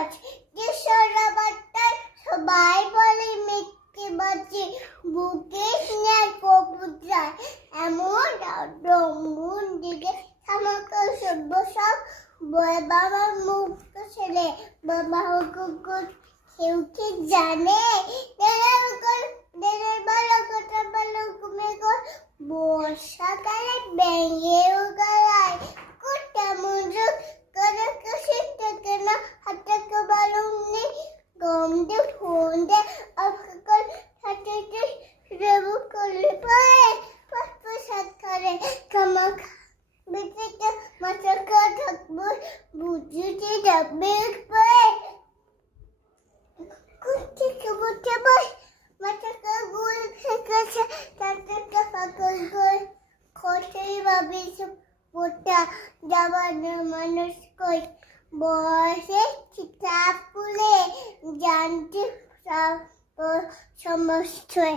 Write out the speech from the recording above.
গাছ কিশোরা বার্তায় সবাই বলে মিথ্যে বাজে বুকে স্নেহ কবুতর এমন মন দিকে আমাকে সভ্য সব বাবার মুক্ত ছেলে বাবা কুকুর কেউ কি জানে বর্ষাকালে ব্যাঙেও গালায় কোটা মজুর করে কাছে থেকে না হাতকে বালুম নেই গম দিয়ে ফোন দিয়ে আফকাল হাতে রেবু করলে পারে পাঁচ সাত করে কামাক বেঁচে মাথা থাকবো বুঝতে যাবে পারে কুটিকে বুঝতে পারে মাথাকে গুল ফেকেছে তাতে ফাঁকল করে খোঁজেই ভাবিস পোটা যাবার মানুষ কই বসে কিতাব খুলে জানতে সমস্তই